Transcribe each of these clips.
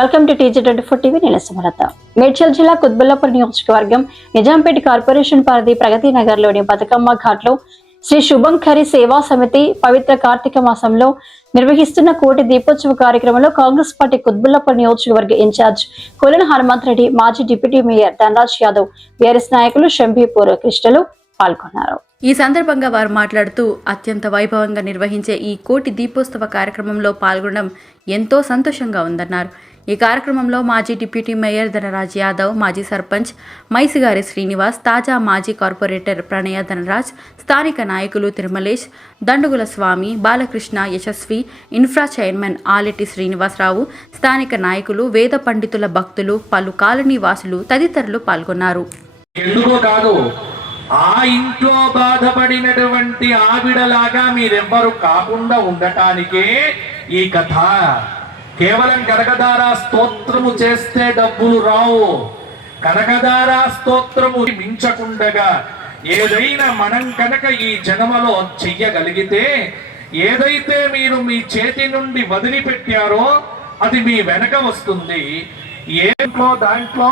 Welcome to TG twenty four TV నేను సుమలత. మేడ్చల్ జిల్లా కుత్బుల్లాపూర్ నియోజకవర్గం నిజాంపేట కార్పొరేషన్ పరిధి ప్రగతి నగర్లోని బతుకమ్మ ఘాట్లో శ్రీ శుభంకరి సేవా సమితి పవిత్ర కార్తీక మాసంలో నిర్వహిస్తున్న కోటి దీపోత్సవ కార్యక్రమంలో కాంగ్రెస్ పార్టీ కుత్బుల్లాపూర్ నియోజకవర్గ ఇన్ఛార్జ్ కొలన హనుమంత్ రెడ్డి మాజీ deputy mayor Dhanaraj Yadav BRS నాయకులు శంభీపూర్ కృష్ణలు పాల్గొన్నారు. ఈ సందర్భంగా వారు మాట్లాడుతూ అత్యంత వైభవంగా నిర్వహించే ఈ కోటి దీపోత్సవ కార్యక్రమంలో పాల్గొనడం ఎంతో సంతోషంగా ఉందన్నారు. ఈ కార్యక్రమంలో మాజీ డిప్యూటీ మేయర్ ధనరాజ్ యాదవ్ మాజీ సర్పంచ్ మైసిగారి శ్రీనివాస్ తాజా మాజీ కార్పొరేటర్ ప్రణయ ధనరాజ్ స్థానిక నాయకులు తిరుమలేష్ దండుగుల స్వామి బాలకృష్ణ యశస్వి ఇన్ఫ్రా చైర్మన్ ఆలెట్టి శ్రీనివాసరావు స్థానిక నాయకులు వేద పండితుల భక్తులు పలు కాలనీ వాసులు తదితరులు పాల్గొన్నారు. ఎందుకో కాదు ఆ ఇంట్లో బాధపడినటువంటి ఆవిడలాగా మీరెవ్వరు కాకుండా ఉండటానికే ఈ కథ. కేవలం కనకదార స్తోత్రము చేస్తే డబ్బులు రావు. కనకదార స్తోత్రము మించకుండగా ఏదైనా మనం కనుక ఈ జన్మలో చెయ్యగలిగితే ఏదైతే మీరు మీ చేతి నుండి వదిలిపెట్టారో అది మీ వెనక వస్తుంది. ఏంట్లో దాంట్లో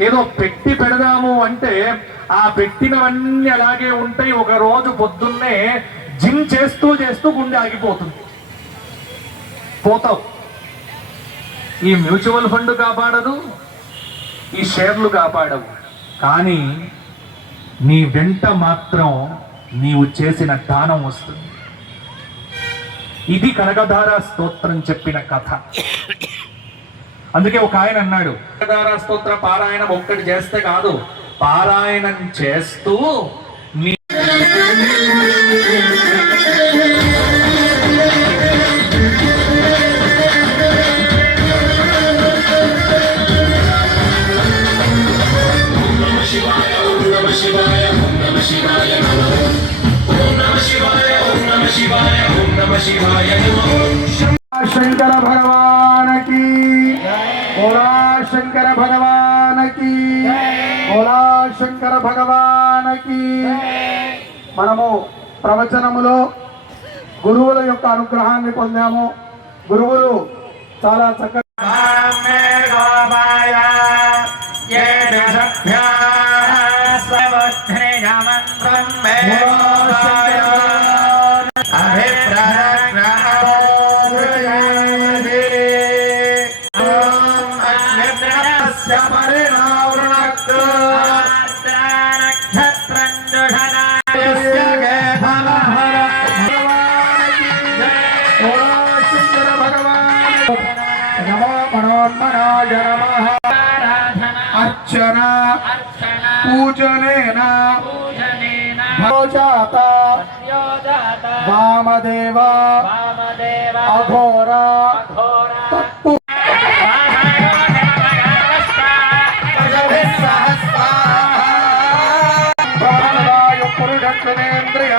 ఏదో పెట్టి పెడదాము అంటే ఆ పెట్టినవన్నీ అలాగే ఉంటాయి. ఒక రోజు పొద్దున్నే జిమ్ చేస్తూ చేస్తూ గుండె ఆగిపోతుంది. పోతావు. ఈ మ్యూచువల్ ఫండ్ కాపాడదు ఈ షేర్లు కాపాడవు. కానీ నీ వెంట మాత్రం నీవు చేసిన దానం వస్తుంది. ఇది కనకధార స్తోత్రం చెప్పిన కథ. అందుకే ఒక ఆయన అన్నాడు కనకధార స్తోత్ర పారాయణం ఒక్కటి చేస్తే కాదు పారాయణం చేస్తూ భగవానకి. మనము ప్రవచనములో గురువుల యొక్క అనుగ్రహాన్ని పొందాము. గురువులు చాలా చక్కగా అర్చన భోజాత వామదేవ అఘోర తప్పు ప్రాణవాయు పురుషత్వనేంద్రియ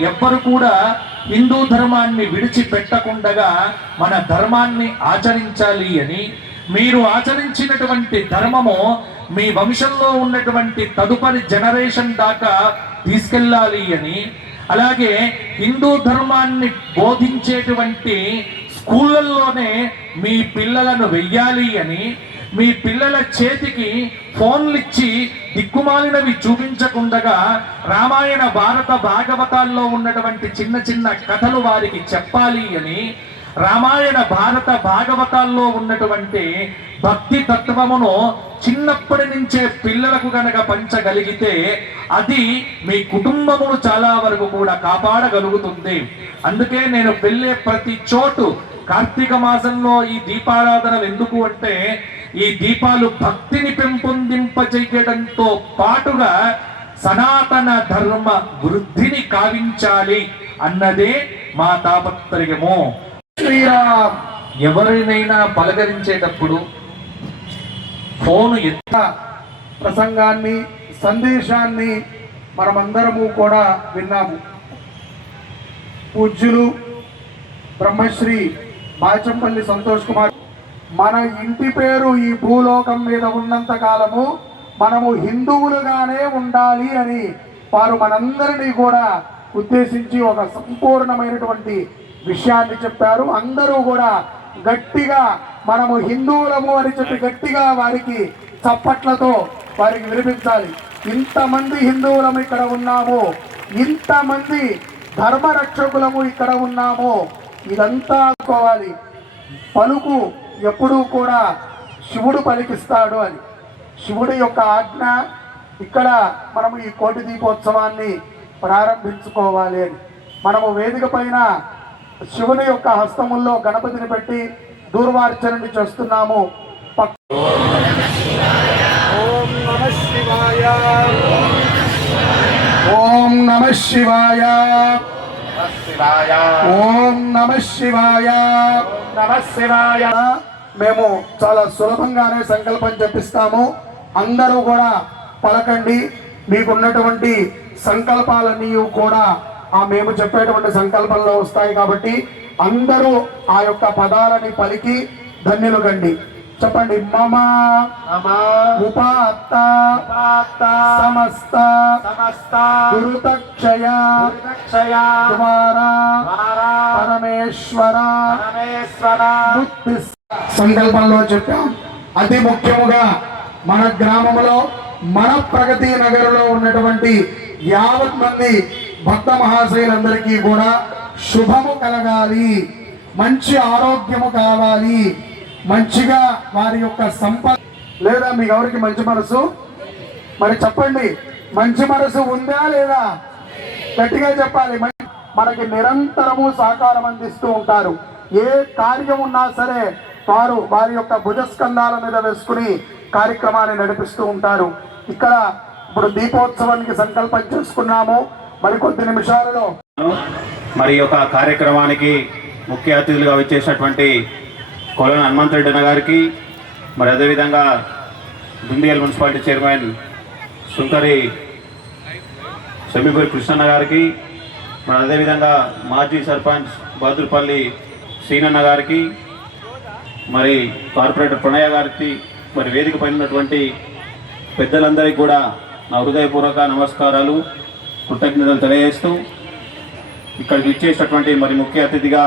ఎవ్వరు కూడా హిందూ ధర్మాన్ని విడిచిపెట్టకుండగా మన ధర్మాన్ని ఆచరించాలి అని మీరు ఆచరించినటువంటి ధర్మము మీ వంశంలో ఉన్నటువంటి తదుపరి జనరేషన్ దాకా తీసుకెళ్ళాలి అని అలాగే హిందూ ధర్మాన్ని బోధించేటువంటి స్కూళ్ళల్లోనే మీ పిల్లలను వెయ్యాలి అని మీ పిల్లల చేతికి ఫోన్లు ఇచ్చి దిక్కుమాలినవి చూపించకుండగా రామాయణ భారత భాగవతాల్లో ఉన్నటువంటి చిన్న చిన్న కథలు వారికి చెప్పాలి అని రామాయణ భారత భాగవతాల్లో ఉన్నటువంటి భక్తి తత్వమును చిన్నప్పటి నుంచే పిల్లలకు గనక పంచగలిగితే అది మీ కుటుంబమును చాలా వరకు కూడా కాపాడగలుగుతుంది. అందుకే నేను వెళ్ళే ప్రతి చోటు కార్తీక మాసంలో ఈ దీపారాధనలు ఎందుకు అంటే ఈ దీపాలు భక్తిని పెంపొందింపచేయడంతో పాటుగా సనాతన ధర్మ వృద్ధిని కావించాలి అన్నదే మా తాపత్రయము. శ్రీరామ్ ఎవరినైనా పలకరించేటప్పుడు ఫోను ఎంత ప్రసంగాన్ని సందేశాన్ని మనమందరము కూడా విన్నాము. పూజ్యులు బ్రహ్మశ్రీ బాచంపల్లి సంతోష్ కుమార్ మన ఇంటి పేరు ఈ భూలోకం మీద ఉన్నంత కాలము మనము హిందువులుగానే ఉండాలి అని వారు మనందరినీ కూడా ఉద్దేశించి ఒక సంపూర్ణమైనటువంటి విషయాన్ని చెప్పారు. అందరూ కూడా గట్టిగా మనము హిందువులము అని చెప్పి గట్టిగా వారికి చప్పట్లతో వారికి వినిపించాలి. ఇంతమంది హిందువులము ఇక్కడ ఉన్నాము. ఇంతమంది ధర్మరక్షకులము ఇక్కడ ఉన్నాము. ఇదంతా అనుకోవాలి పలుకు ఎప్పుడూ కూడా శివుడు పలికిస్తాడు అని. శివుడి యొక్క ఆజ్ఞ ఇక్కడ మనము ఈ కోటి దీపోత్సవాన్ని ప్రారంభించుకోవాలి అని. మనము వేదిక పైన శివుని యొక్క హస్తముల్లో గణపతిని పెట్టి దూర్వార్చనని చేస్తున్నాము. ఓం నమ శివాయ. ఓం నమ శివాయ. ఓం నమ శివాయ. నమ శివాయ। మేము చాలా సులభంగానే సంకల్పం చెప్పిస్తాము. అందరూ కూడా పలకండి. మీకున్నటువంటి సంకల్పాలన్నీ కూడా ఆ మేము చెప్పేటువంటి సంకల్పంలో వస్తాయి కాబట్టి అందరూ ఆ యొక్క పదాలని పలికి ధన్యులు కండి చెప్పండి. మమ ఉపాత్త సమస్త సమస్త గురుతక్షయ ద్వారా పరమేశ్వర బుద్ధి సంకల్పంలో చెప్పాం. అతి ముఖ్యముగా మన గ్రామంలో మన ప్రగతి నగర్లో ఉన్నటువంటి యావత్ మంది భక్త మహాశయులందరికీ కూడా శుభము కలగాలి. మంచి ఆరోగ్యము కావాలి. మంచిగా వారి యొక్క సంపద లేదా మీకు ఎవరికి మంచి మనసు? మరి చెప్పండి మంచి మనసు ఉందా లేదా? గట్టిగా చెప్పాలి. మన- మనకి నిరంతరము సహకారం అందిస్తూ ఉంటారు. ఏ కార్యం ఉన్నా సరే వారు వారి యొక్క భుజస్కంధాల మీద వేసుకుని కార్యక్రమాన్ని నడిపిస్తూ ఉంటారు. ఇక్కడ ఇప్పుడు దీపోత్సవానికి సంకల్పం చేసుకున్నాము. మరికొద్ది నిమిషాలలో మరి యొక్క కార్యక్రమానికి ముఖ్య అతిథులుగా వచ్చేసినటువంటి కొలన హనుమంతరెడ్డి అన్న గారికి మరి అదేవిధంగా దుండియల్ మున్సిపాలిటీ చైర్మన్ సుంకరి సమీపూరి కృష్ణన్న గారికి మరి అదేవిధంగా మాజీ సర్పంచ్ బాదురుపల్లి సీనన్న గారికి మరి కార్పొరేటర్ ప్రణయ గారికి మరి వేదిక పైన ఉన్నటువంటి పెద్దలందరికీ కూడా నా హృదయపూర్వక నమస్కారాలు కృతజ్ఞతలు తెలియజేస్తూ ఇక్కడికి ఇచ్చేసినటువంటి మరి ముఖ్య అతిథిగా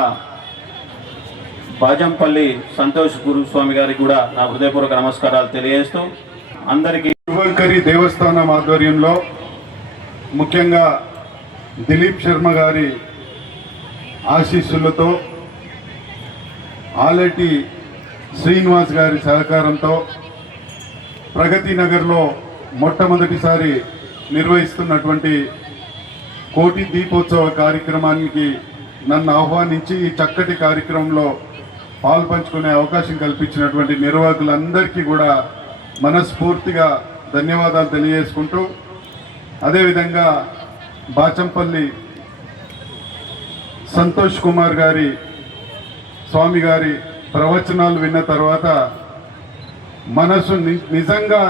బాజంపల్లి సంతోష్ గురుస్వామి గారికి కూడా నా హృదయపూర్వక నమస్కారాలు తెలియజేస్తూ అందరికీ శివంకరి దేవస్థానం ఆధ్వర్యంలో ముఖ్యంగా దిలీప్ శర్మ గారి ఆశీస్సులతో ఆలటి శ్రీనివాస్ గారి సహకారంతో ప్రగతి నగర్లో మొట్టమొదటిసారి నిర్వహిస్తున్నటువంటి కోటి దీపోత్సవ కార్యక్రమానికి నన్ను ఆహ్వానించి ఈ చక్కటి కార్యక్రమంలో పాల్పంచుకునే అవకాశం కల్పించినటువంటి నిర్వాహకులందరికీ కూడా మనస్ఫూర్తిగా ధన్యవాదాలు తెలియజేసుకుంటూ అదేవిధంగా బాచంపల్లి సంతోష్ కుమార్ గారి స్వామి గారి ప్రవచనాలు విన్న తర్వాత మనసు ని- నిజంగా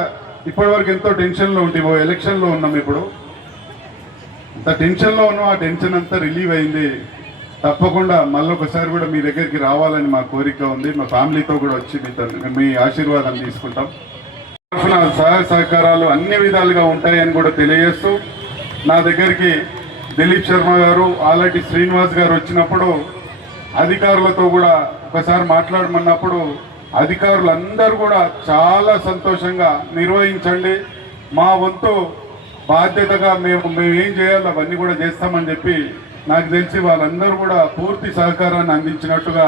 ఇప్పటివరకు ఎంతో టెన్షన్లో ఉంటే ఎలక్షన్లో ఉన్నాం ఇప్పుడు. అంత టెన్షన్లో ఉన్నాం ఆ టెన్షన్ అంతా రిలీవ్ అయింది. తప్పకుండా మళ్ళీ ఒకసారి కూడా మీ దగ్గరికి రావాలని మా కోరిక ఉంది. మా ఫ్యామిలీతో కూడా వచ్చి మీ మీ ఆశీర్వాదం తీసుకుంటాం. తరఫున సహాయ సహకారాలు అన్ని విధాలుగా ఉంటాయని కూడా తెలియజేస్తూ నా దగ్గరికి దిలీప్ శర్మ గారు ఆలటి శ్రీనివాస్ గారు వచ్చినప్పుడు అధికారులతో కూడా ఒకసారి మాట్లాడమన్నప్పుడు అధికారులందరూ కూడా చాలా సంతోషంగా నిర్వహించండి. మా వంతు బాధ్యతగా మేము మేము ఏం చేయాలో అవన్నీ కూడా చేస్తామని చెప్పి నాకు తెలిసి వాళ్ళందరూ కూడా పూర్తి సహకారాన్ని అందించినట్టుగా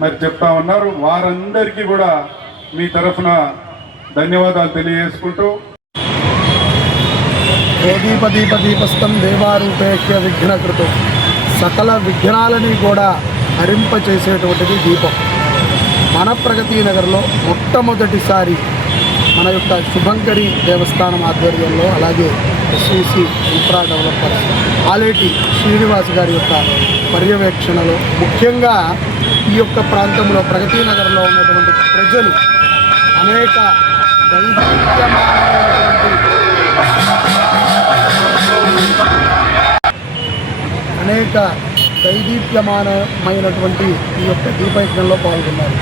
మరి చెప్తా ఉన్నారు. వారందరికీ కూడా మీ తరఫున ధన్యవాదాలు తెలియజేసుకుంటూ దీప దీప దీపస్థం దేవారూపేక్ష విఘ్నకృతం. సకల విఘ్నాలని కూడా హరింపచేసేటువంటిది దీపం. మన ప్రగతి నగర్లో మొట్టమొదటిసారి మన యొక్క శుభంకరి దేవస్థానం ఆధ్వర్యంలో అలాగే SVC infra developers Aleti Srinivas గారి యొక్క పర్యవేక్షణలో ముఖ్యంగా ఈ యొక్క ప్రాంతంలో ప్రగతి నగర్లో ఉన్నటువంటి ప్రజలు అనేక అనేక దైదీప్యమానమైనటువంటి ఈ యొక్క దీపయజ్ఞంలో పాల్గొన్నారు.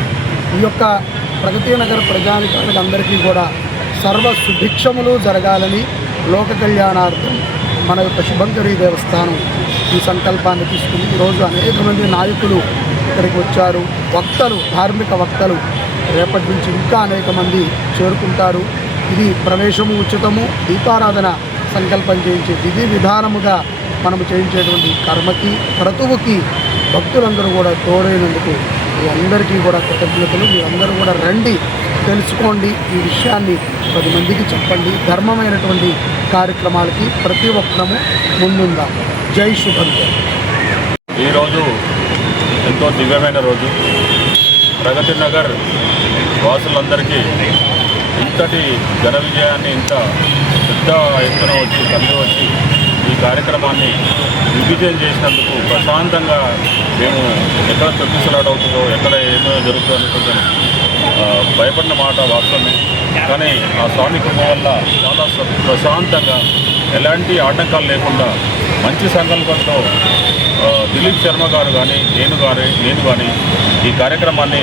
ఈ యొక్క ప్రగతి నగర ప్రజానికానికి అందరికీ కూడా సర్వ సుభిక్షములు జరగాలని లోక కళ్యాణార్థం మన యొక్క శుభంకరి దేవస్థానం ఈ సంకల్పాన్ని తీసుకుని ఈరోజు అనేక మంది నాయకులు ఇక్కడికి వచ్చారు. వక్తలు ధార్మిక వక్తలు రేపటి నుంచి ఇంకా అనేక మంది చేరుకుంటారు. ఇది ప్రవేశము ఉచితము దీపారాధన సంకల్పం చేయించే విధి విధానముగా మనము చేయించేటువంటి కర్మకి క్రతువుకి భక్తులందరూ కూడా తోడైనందుకు మీ అందరికీ కూడా కృతజ్ఞతలు. మీరందరూ కూడా రండి. తెలుసుకోండి ఈ విషయాన్ని పది మందికి చెప్పండి. ధర్మమైనటువంటి కార్యక్రమాలకి ప్రతి ఒక్కరము ముందుందాం. జై శుభంకర్. ఈరోజు ఎంతో దివ్యమైన రోజు. ప్రగతి నగర్ వాసులందరికీ ఇంతటి ఘన విజయాన్ని ఇంత పెద్ద ఎత్తున వచ్చి తల్లి వచ్చి ఈ కార్యక్రమాన్ని దిగ్విజయం చేసినందుకు ప్రశాంతంగా మేము ఎక్కడ తొక్కిసలాట ఎక్కడ ఏమో జరుగుతుందో భయపడిన మాట వాస్తవమే. కానీ ఆ స్వామి కృప వల్ల చాలా స- ప్రశాంతంగా ఎలాంటి ఆటంకాలు లేకుండా మంచి సంకల్పంతో దిలీప్ శర్మ గారు కానీ నేను గారే నేను కానీ ఈ కార్యక్రమాన్ని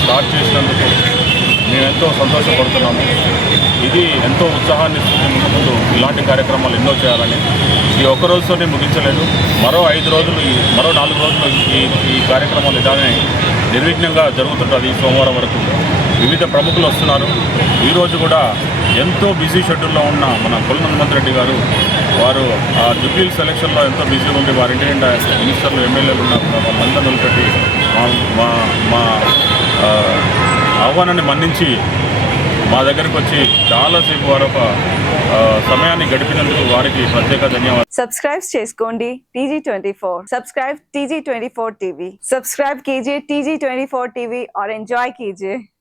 స్టార్ట్ చేసినందుకు మేమెంతో ఎంతో సంతోషపడుతున్నాము. ఇది ఎంతో ఉత్సాహాన్ని ఇస్తుంది ముందు ఇలాంటి కార్యక్రమాలు ఎన్నో చేయాలని. ఈ ఒక్క రోజుతోనే ముగించలేదు. మరో ఐదు రోజులు మరో నాలుగు రోజులు ఈ ఈ కార్యక్రమాలు ఇలానే నిర్విఘ్నంగా జరుగుతుంటుంది ఈ సోమవారం వరకు. వివిధ ప్రముఖులు వస్తున్నారు. ఈరోజు కూడా ఎంతో బిజీ షెడ్యూల్లో ఉన్న మన కొల్లు రెడ్డి గారు వారు ఆ జుబ్లీ సెలక్షన్లో ఎంతో బిజీగా ఉండి వారి ఇంటి నిండా మినిస్టర్లు ఎమ్మెల్యేలు ఉన్నారు. మా వాళ్ళందరూ నిలబెట్టి మా మా ఆహ్వానాన్ని మన్నించి మా దగ్గరికి వచ్చి చాలాసేపు వారు ఒక ఆ, సమయాన్ని గడిపినందుకు వారికి ప్రత్యేక ధన్యవాదాలు సబ్స్క్రైబ్ చేసుకోండి TG twenty four subscribe TG twenty four TV subscribe कीजिए टीजी ट्वेंटी फोर टीवी और एंजॉय कीजिए